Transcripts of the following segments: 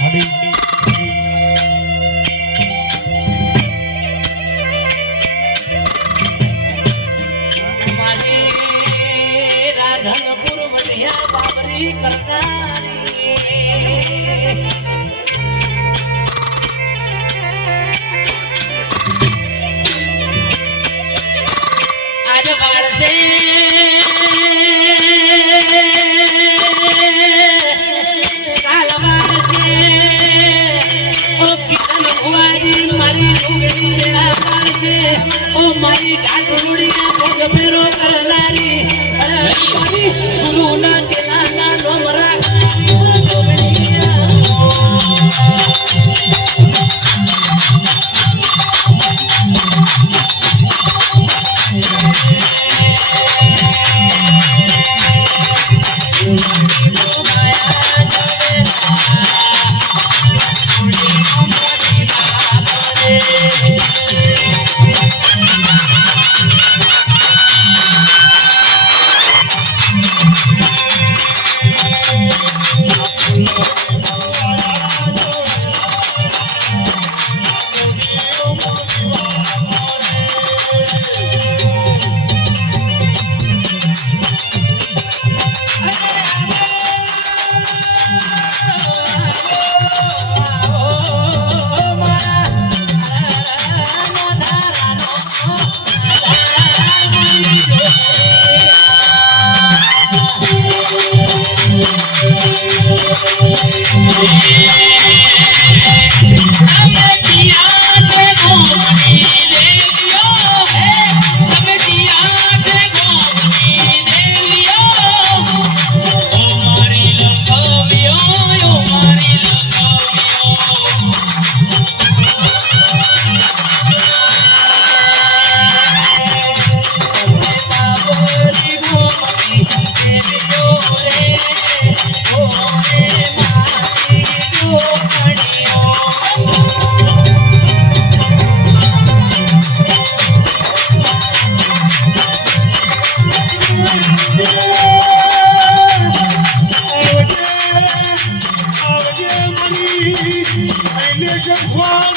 મારી વાળશે ઓ મારી ઢાઢોળિયા પગ ફેરો કરનારી. અરે ગુરુના ચેલાના નોમરા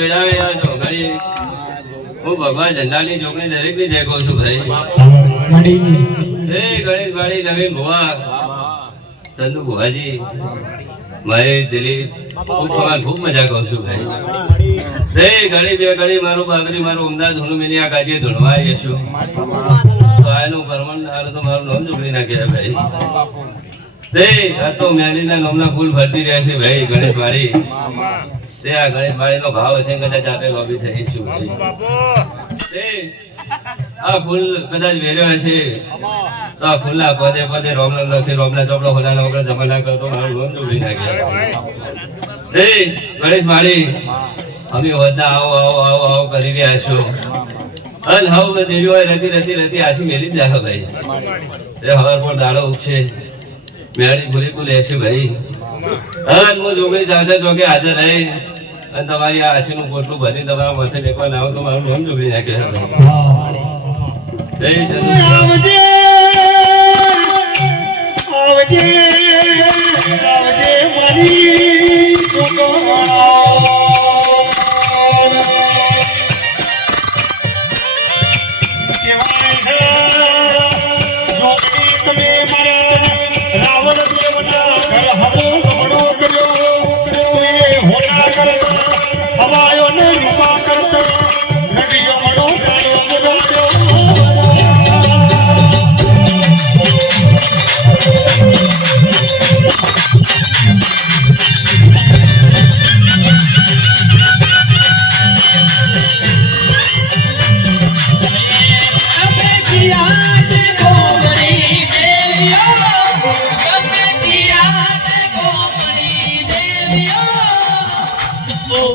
વેલા વેલા છો ઘડી હું ભગવાન ઝંડાની ચોકડી દરેકની જય છું ભાઈ. એ ગણેશ ભાઈ નવીન ભુવા. ચંદુ ભુવાજી મારી દિલીપ ખૂબ તમારે ખૂબ મજા કહું છું ભાઈ. રે ઘડી બે ઘડી મારું બાબરી મારું અમદાવાદ હનુમેની આ કાજે ધૂણવા છું. તો આનું પરમણ આનું તો મારું નામ જોડી નાખે ભાઈ. રે આ તો મેલીના નામના ફૂલ ભરતી રહ્યા છે ભાઈ ગણેશ વાળી તે આ ગણેશ વાળીનો ભાવ હશે કદાચ આપે લોબી થઈશું આ ફૂલ કદાચ વેર્યો હશે. તો આ ફૂલના પદે પદે રોમના લખી રોમના ચોપડો હોના વગર જમાના કરતો મારું નામ ડૂબી નાખ્યા એ ગણેશ વાળી અમે બધા આવો આવો આવો આવો કરી રહ્યા છો. અન હવ દેવી હોય રતી રતી રતી આશી મેલી જ જાય ભાઈ. તે હવાર પર દાડો ઉગશે. મેળી ભૂલી ભૂલે છે ભાઈ. અન હું જોગણી ચાચા જોગે હાજર રહી. અને તમારી આ આશીનું પોટલું ભરી તમારા માથે લેવા ના તો મારું નામ જોડી નાખે. આવજે હવાયો ને રૂપા કરતા નદી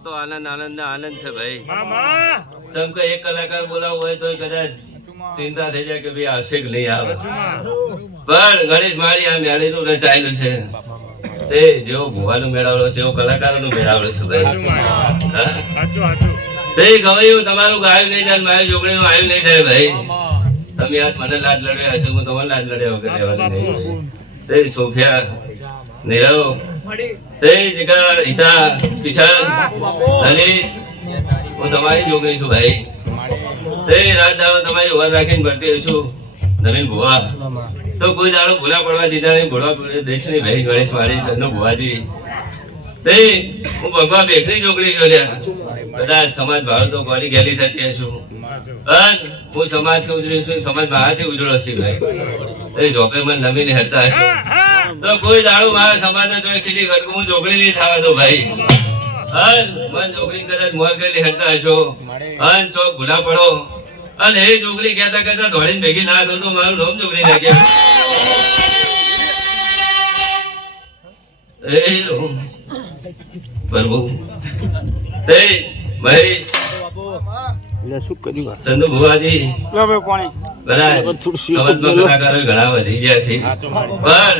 આ તો આનંદ આનંદ ને આનંદ છે ભાઈ. જેમ કે એક કલાકાર બોલાવવો હોય તો કદાચ ચિંતા થઈ જાય કે ભાઈ આવશે કે નહીં આવે. પણ ગણેશ મારી આ મેળીનું રચાયેલું છે. તે જેવો ભુવાનો મેળાવડો છે એવો નું મેળાવડો છે ભાઈ? તે ગવાયું તમારું ગાયું નહીં જાય મારી છોકરીનું આવ્યું નહીં જાય ભાઈ. તમે યાર મને લાજ લડ્યા હશે હું તમને લાજ લડ્યા વગર રહેવાની નહીં. તે સોફિયા નીરવ તે જીગર હિતા કિશન લલિત હું તમારી છોકરી છું ભાઈ. તે રાત દાડો તમારી ઓર રાખીને ભરતી હશું નવીન ભુવા. તો કોઈ દાડો ભૂલા પડવા દીધા નહીં, ભૂલા પડે દેશની ભાઈ ગણેશ મારી ચંદુ ભુવાજી. તે હું ભગવાન બેકરી છોકરી છું કદાચ સમાજ ભાવ તો કોની ગેલી થતી હશું. પણ હું સમાજ ઉજળું છું, સમાજ બહારથી ઉજળો છું ભાઈ. તે જોપે મને નવીને હેરતા હશું. તો કોઈ દાડો મારા સમાજ જો ખીલી ઘટકું હું જોગણી નહીં થવા દો ભાઈ. અન મન જોગણી કદાચ મોર કરી હેરતા હશો. અન ચોક ભૂલા પડો. અને એ જોગણી કહેતા કહેતા દોડીને ભેગી ના થતો મારું નામ જોગણી નાખે એ પ્રભુ. તે ભાઈ ચંદુ ભુવાજી. બધા સમાજમાં કલાકારો ઘણા વધી ગયા છે. પણ